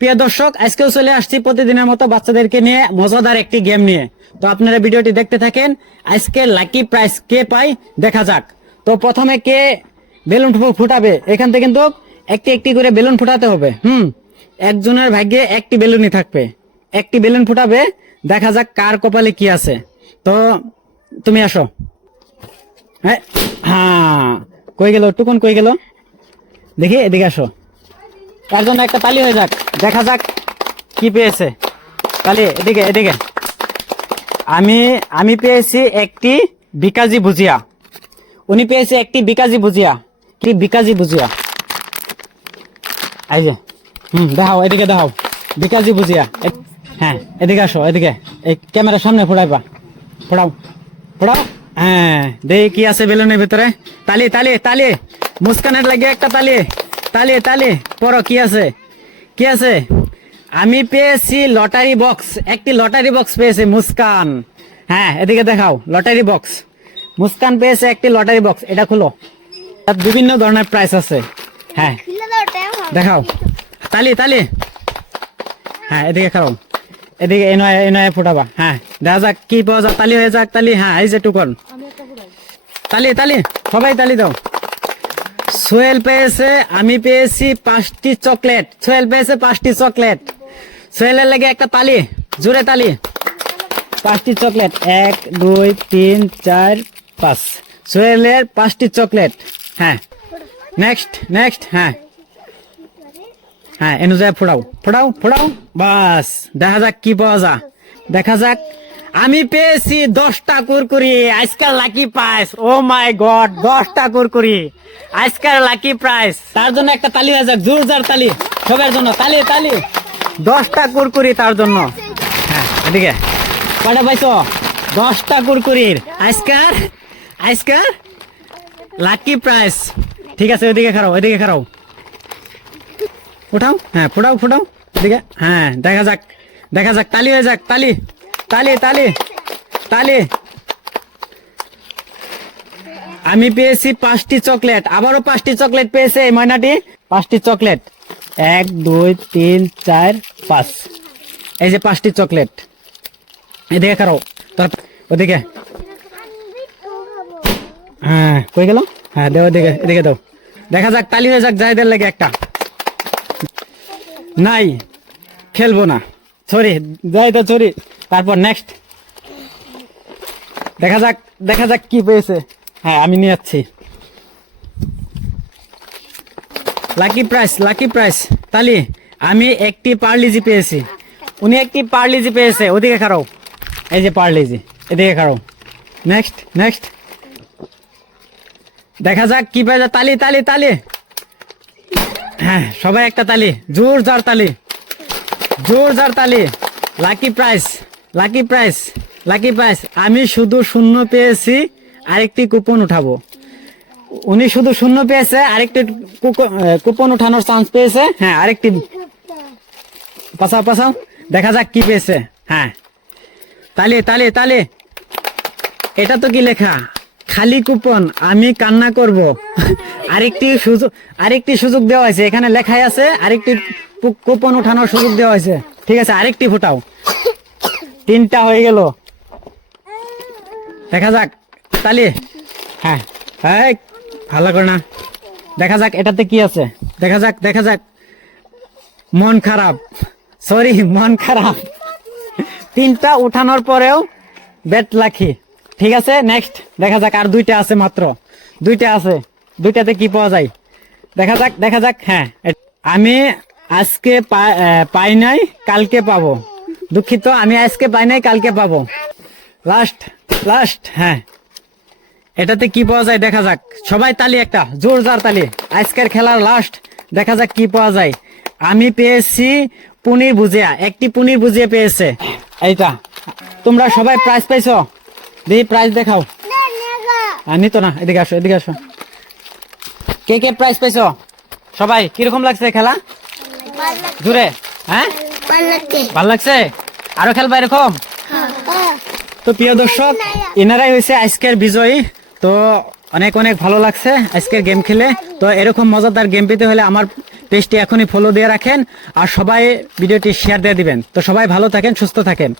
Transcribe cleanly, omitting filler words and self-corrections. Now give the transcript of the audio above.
প্রিয় দর্শক, আজকেও চলে আসছি প্রতিদিনের মতো বাচ্চাদেরকে নিয়ে মজাদার একটি গেম নিয়ে। তো আপনারা ভিডিওটি দেখতে থাকেন। আজকে লাকি প্রাইজ কে পায় দেখা যাক। তো প্রথমে কে বেলুন ফুটাবে, এখান থেকে কিন্তু একটি একটি করে বেলুন ফুটাতে হবে। একজনের ভাগ্যে একটি বেলুনই থাকবে, একটি বেলুন ফুটাবে। দেখা যাক কার কপালে কি আছে। তো তুমি আসো। হ্যাঁ, কই গেল টুকুন, কই গেল দেখি, এদিকে আসো। তার জন্য একটা তালি হয়ে যাক, দেখা যাক কি পেয়েছে। তালি এদিকে এদিকে। আমি পেয়েছি একটি বিকাজি ভুজিয়া, উনি পেয়েছে একটি বিকাজি ভুজিয়া। কি বিকাজি ভুজিয়া? এই যে দেখাও, এদিকে দেখাও, বিকাজি ভুজিয়া। হ্যাঁ, এদিকে আসো, এদিকে এই ক্যামেরার সামনে ফোড়াইবা, ফোড়াও ফোড়াও। হ্যাঁ, দেখি কি আছে বেলুনের ভিতরে। তালি তালি তালি, মুস্কানের লাগে একটা তালি। তালি তালি পড়ো, কি আছে কি আছে? আমি পেয়েছি লটারি বক্স, একটি লটারি বক্স পেয়েছে মুস্কান। হ্যাঁ, এদিকে দেখাও, লটারি বক্স। মুস্কান পেয়েছে একটি লটারি বক্স, এটা খুলো। তার বিভিন্ন ধরনের প্রাইস আছে। হ্যাঁ, দেখাও, তালি তালি। হ্যাঁ, এদিকে খাও, এদিকে এনয়ে ফুটাবা। হ্যাঁ, দেখা যাক কি পাওয়া যাক। তালি হয়ে যাক, তালি। হ্যাঁ, এই যে টুকন, তালি তালি, সবাই তালি দাও। সোহেল পেয়েছে, আমি পেয়েছি 5টি চকলেট। সোহেল পেয়েছে 5টি চকলেট। সোহেলের লাগে একটা তালি, জোরে তালি। 5টি চকলেট, 1 2 3 4 5। সোহেলের 5টি চকলেট। হ্যাঁ, নেক্সট নেক্সট। হ্যাঁ হ্যাঁ, এনুযায়ী ফোড়াও ফোড়াও ফোড়াও, বাস। দেখা যাক কি পাওয়া যায়, দেখা যাক। আমি পেয়েছি 10টা কুরকুরি, আজকাল লাকি প্রাইস। ও মাই গড, 10টা কুরকুরি আজকাল লাকি প্রাইস। তার জন্য একটা তালি হয়ে যাক, জোরদার তালি সবার জন্য। তালি তালি, 10টা কুরকুরি তার জন্য। হ্যাঁ, এদিকে কয়টা পাইছো? 10টা কুরকুরির আজকাল আজকাল লাকি প্রাইস। ঠিক আছে, ওইদিকে খারাও, ওইদিকে খারাও, উঠাও। হ্যাঁ, ফোটাও ফোটাও, এদিকে। হ্যাঁ, দেখা যাক দেখা যাক, তালি হয়ে যাক, তালি তালি তালি তালি। আমি পেয়েছি 5টি চকলেট, আবারও 5টি চকলেট পেয়েছে এই ময়নাটি। 5টি চকলেট, 1 2 3 4 5। এই যে 5টি চকলেট, এদিকে খারাও, তারপর ওদিকে। হ্যাঁ, কই গেল? হ্যাঁ, দেও, এদিকে এদিকে দাও। দেখা যাক, তালি হয়ে যাক, জায়দের লাগে একটা। নাই, খেলবো না, সরি যাই তো, সরি। তারপর নেক্সট, দেখা যাক দেখা যাক কি পেয়েছে। হ্যাঁ, আমি নিয়ে যাচ্ছি। লাকি প্রাইস, লাকি প্রাইস, তালি। আমি একটি পার্লিজি পেয়েছি, উনি একটি পার্লিজি পেয়েছে। ওদিকে খারাও, এই যে পার্লিজি, এদিকে খারাও। নেক্সট নেক্সট, দেখা যাক কি পেয়েছে। তালি তালি তালি। হ্যাঁ, সবাই একটা তালি, জোরদার তালি, জোরদার তালি। Lucky price, lucky price, lucky price. আমি শুধু শূন্য পেয়েছি, আরেকটি কুপন উঠাবো। উনি শুধু শূন্য পেয়েছে, আরেকটি কুপন উঠানোর চান্স পেয়েছে। হ্যাঁ, আরেকটি পাশাও পাশাও, দেখা যাক কি পেয়েছে। হ্যাঁ, তালি তালি তালি। এটা তো কি লেখা? খালি কুপন, আমি কান্না করব। আরেকটি সুযোগ দেওয়া হয়েছে, এখানে লেখাই আছে আরেকটি কুপন উঠানোর সুযোগ দেওয়া হয়েছে। ঠিক আছে, আরেকটি ফুটাও। 3টা হয়ে গেল, দেখা যাক, তালি। হ্যাঁ, হ্যাঁ, ভালো করে না, দেখা যাক এটাতে কি আছে। দেখা যাক দেখা যাক। মন খারাপ, সরি, মন খারাপ। 3টা উঠানোর পরেও ব্যাড লাকি। ঠিক আছে, নেক্সট দেখা যাক। আর 2টা আছে, মাত্র 2টা আছে। 2টাতে কি পাওয়া যায়, দেখা যাক দেখা যাক। হ্যাঁ, আমি আজকে পাই নাই, কালকে পাবো। দুঃখিত, আমি আজকে পাই নাই, কালকে পাবো। Last last. হ্যাঁ, এটাতে কি পাওয়া যায় দেখা যাক। সবাই তালি, একটা জোরদার তালি। আজকের খেলার লাস্ট, দেখা যাক কি পাওয়া যায়। আমি পেয়েছি পনির ভুজিয়া, একটি পনির ভুজিয়া পেয়েছে। এইটা তোমরা সবাই প্রাইজ পাইছো, দেখি প্রাইজ দেখাও। নিত না, এদিকে আসো, এদিকে আসো। কে কে প্রাইজ পাইছো সবাই? কিরকম লাগছে খেলা? জুড়ে? হ্যাঁ, ভাল লাগছে। আরো খেলবা এরকম? তো প্রিয় দর্শক, এনারাই হয়েছে আজকের বিজয়ী। তো অনেক অনেক ভালো লাগছে আজকের গেম খেলে। তো এরকম মজাদার গেম পেতে হলে আমার পেজটি এখনই ফলো দিয়ে রাখেন আর সবাই ভিডিওটি শেয়ার দিয়ে দিবেন। তো সবাই ভালো থাকেন, সুস্থ থাকেন।